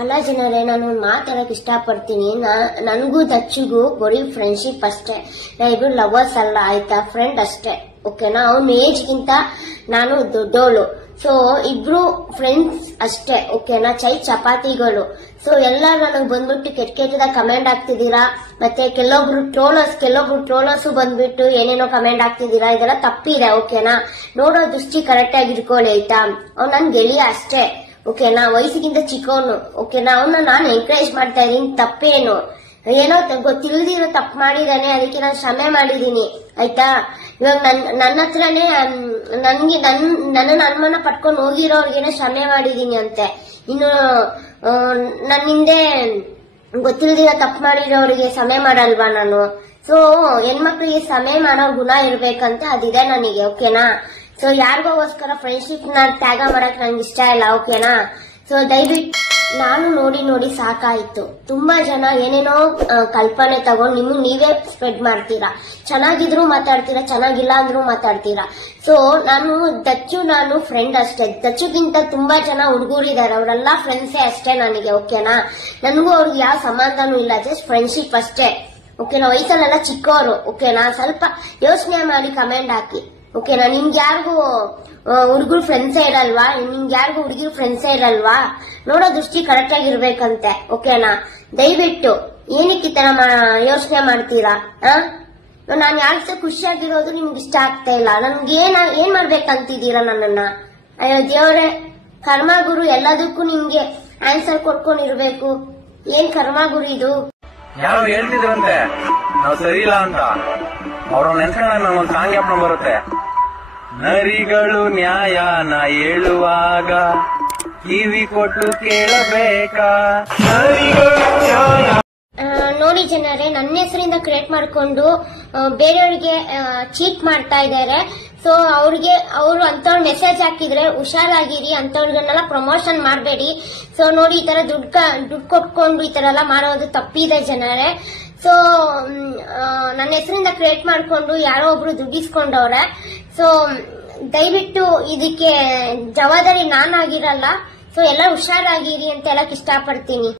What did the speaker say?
ಅಲ್ಲ ಜನರೇ, ನಾನು ಒಂದು ಮಾತಾಡಕ್ ಇಷ್ಟಪಡ್ತೀನಿ. ನನಗೂ ದಚ್ಚುಗೂ ಬರೀ ಫ್ರೆಂಡ್ಶಿಪ್ ಅಷ್ಟೇ. ನಾವಿಬ್ರು ಲವರ್ಸ್ ಅಲ್ಲ, ಆಯ್ತಾ? ಫ್ರೆಂಡ್ ಅಷ್ಟೇ, ಓಕೆನಾ? ಅವ್ನ ಏಜ್ ಗಿಂತ ನಾನು ದೊಡ್ಡೋಳು. ಸೊ ಇಬ್ರು ಫ್ರೆಂಡ್ಸ್ ಅಷ್ಟೇ, ಓಕೆನಾ? ಚಪಾತಿಗಳು. ಸೊ ಎಲ್ಲ ನನಗ್ ಬಂದ್ಬಿಟ್ಟು ಕೆಟ್ಟದಾಗ ಕಮೆಂಟ್ ಆಗ್ತಿದ್ದೀರಾ. ಮತ್ತೆ ಕೆಲವೊಬ್ರು ಟ್ರೋಲರ್ಸ್ ಬಂದ್ಬಿಟ್ಟು ಏನೇನೋ ಕಮೆಂಟ್ ಆಗ್ತಿದ್ದೀರಾ. ಇದೆಲ್ಲ ತಪ್ಪಿದೆ, ಓಕೆನಾ? ನೋಡೋ ದೃಷ್ಟಿ ಕರೆಕ್ಟ್ ಆಗಿ ಇಟ್ಕೊಳ್ಳಿ, ಆಯ್ತಾ? ಅವ್ನು ನನ್ ಗೆಳೆಯ ಅಷ್ಟೇ, ಓಕೆನಾ? ವಯಸ್ಸಿಗಿಂತ ಚಿಕ್ಕವನು, ಓಕೆನಾ? ಅವನ್ನ ನಾನು ಎಂಕರೇಜ್ ಮಾಡ್ತಾ ಇದೀನಿ. ತಪ್ಪೇನು? ಏನೋ ಗೊತ್ತಿಲ್ದಿರೋ ತಪ್ಪು ಮಾಡಿದಾನೆ, ಅದಕ್ಕೆ ನಾನು ಕ್ಷಮೆ ಮಾಡಿದೀನಿ, ಆಯ್ತಾ? ಇವಾಗ ನನ್ನ ಹತ್ರನೇ ನನ್ನ ಅನುಮಾನ ಪಟ್ಕೊಂಡು ಹೋಗಿರೋರ್ಗೇನೆ ಕ್ಷಮೆ ಮಾಡಿದೀನಿ ಅಂತೆ. ಇನ್ನು ನನ್ನ ಹಿಂದೆ ಗೊತ್ತಿಲ್ದಿರೋ ತಪ್ಪು ಮಾಡಿರೋರಿಗೆ ಕ್ಷಮೆ ಮಾಡಲ್ವಾ ನಾನು? ಸೊ ಹೆಣ್ಮಕ್ಳಿಗೆ ಕ್ಷಮೆ ಮಾಡೋ ಗುಣ ಇರ್ಬೇಕಂತ ಅದಿದೆ ನನಗೆ, ಓಕೆನಾ? ಸೊ ಯಾರಿಗೋಸ್ಕರ ಫ್ರೆಂಡ್ಶಿಪ್ ನ ತ್ಯಾಗ ಮಾಡಕ್ ನಂಗೆ ಇಷ್ಟ ಇಲ್ಲ, ಓಕೆನಾ? ಸೊ ದಯವಿಟ್ಟು ನಾನು ನೋಡಿ ಸಾಕಾಯ್ತು. ತುಂಬಾ ಜನ ಏನೇನೋ ಕಲ್ಪನೆ ತಗೊಂಡು ನೀವೇ ಸ್ಪ್ರೆಡ್ ಮಾಡ್ತೀರಾ. ಚೆನ್ನಾಗಿದ್ರು ಮಾತಾಡ್ತೀರಾ, ಚೆನ್ನಾಗಿಲ್ಲ ಅಂದ್ರೂ ಮಾತಾಡ್ತೀರಾ. ಸೊ ನಾನು ಫ್ರೆಂಡ್ ಅಷ್ಟೇ. ದಚ್ಚುಗಿಂತ ತುಂಬಾ ಜನ ಹುಡುಗರಿದ್ದಾರೆ, ಅವರೆಲ್ಲ ಫ್ರೆಂಡ್ಸೇ ಅಷ್ಟೇ ನನಗೆ, ಓಕೆನಾ? ನನಗೂ ಅವ್ರಿಗೆ ಯಾವ ಸಂಬಂಧನೂ ಇಲ್ಲ, ಜಸ್ಟ್ ಫ್ರೆಂಡ್ಶಿಪ್ ಅಷ್ಟೇ, ಓಕೆನಾ? ವಯಸ್ಸಲ್ಲೆಲ್ಲ ಚಿಕ್ಕವರು, ಓಕೆನಾ? ಸ್ವಲ್ಪ ಯೋಚನೆ ಮಾಡಿ ಕಮೆಂಟ್ ಹಾಕಿ, ಓಕೆನಾ? ನಿಮ್ಗೆ ಯಾರಿಗೂ ಹುಡುಗರು ಫ್ರೆಂಡ್ಸೇ ಇರಲ್ವಾ? ನಿಮ್ಗೆ ಯಾರಿಗೂ ಹುಡುಗಿರು ಫ್ರೆಂಡ್ಸೇ ಇರಲ್ವಾ? ನೋಡೋ ದೃಷ್ಟಿ ಕರೆಕ್ಟ್ ಆಗಿರ್ಬೇಕಂತೆ, ಓಕೆನಾ? ದಯವಿಟ್ಟು ಏನಕ್ಕೆ ಈ ತರ ಯೋಚನೆ ಮಾಡ್ತೀರಾ? ನಾನು ಯಾಕೆ ಖುಷಿಯಾಗಿರೋದು ನಿಮ್ಗೆ ಇಷ್ಟ ಆಗ್ತಾ ಇಲ್ಲ. ನನ್ಗೆ ಏನ್ ಮಾಡ್ಬೇಕಂತಿದ್ದೀರಾ ನನ್ನನ್ನ? ಅಯ್ಯೋ ದೇವ್ರೆ, ಕರ್ಮ ಗುರು, ಎಲ್ಲದಕ್ಕೂ ನಿಮ್ಗೆ ಆನ್ಸರ್ ಕೊಟ್ಕೊಂಡಿರ್ಬೇಕು. ಏನ್ ಕರ್ಮ ಗುರು ಇದು? ಯಾರು ಹೇಳ್ತಿದ್ರಂತೆ ನಾವು ಸರಿ ಇಲ್ಲ ಅಂತ. ಅವ್ರ ನೆನ್ಸ್ಕೊಂಡ ಒಂದು ಸಾಂಗ್ ಯಾಪನ ಬರುತ್ತೆ, ನರಿಗಳು ನ್ಯಾಯನ ಹೇಳುವಾಗ ಕಿವಿ ಕೊಟ್ಟು ಕೇಳಬೇಕಾ. ನೋಡಿ ಜನರೇ, ನನ್ನ ಹೆಸರಿಂದ ಕ್ರಿಯೇಟ್ ಮಾಡ್ಕೊಂಡು ಬೇರೆಯವ್ರಿಗೆ ಚೀಟ್ ಮಾಡ್ತಾ ಇದ್ದಾರೆ. ಸೊ ಅವರು ಅಂತವ್ರ ಮೆಸೇಜ್ ಹಾಕಿದ್ರೆ ಹುಷಾರಾಗಿರಿ, ಅಂತವ್ರಿಗೆಲ್ಲ ಪ್ರಮೋಷನ್ ಮಾಡಬೇಡಿ. ಸೊ ನೋಡಿ, ಈ ತರ ದುಡ್ಡು ಕೊಟ್ಕೊಂಡು ಈ ತರ ಎಲ್ಲ ಮಾಡೋದು ತಪ್ಪಿದೆ ಜನರೇ. ಸೊ ನನ್ನ ಹೆಸರಿಂದ ಕ್ರಿಯೇಟ್ ಮಾಡ್ಕೊಂಡು ಯಾರೋ ಒಬ್ರು ದುಡ್ಡಿಸ್ಕೊಂಡವ್ರೆ. ಸೊ ದಯವಿಟ್ಟು ಇದಕ್ಕೆ ಜವಾಬ್ದಾರಿ ನಾನಾಗಿರಲ್ಲ. ಸೊ ಎಲ್ಲ ಹುಷಾರಾಗಿರಿ ಅಂತ ಹೇಳಕ್ ಇಷ್ಟಪಡ್ತೀನಿ.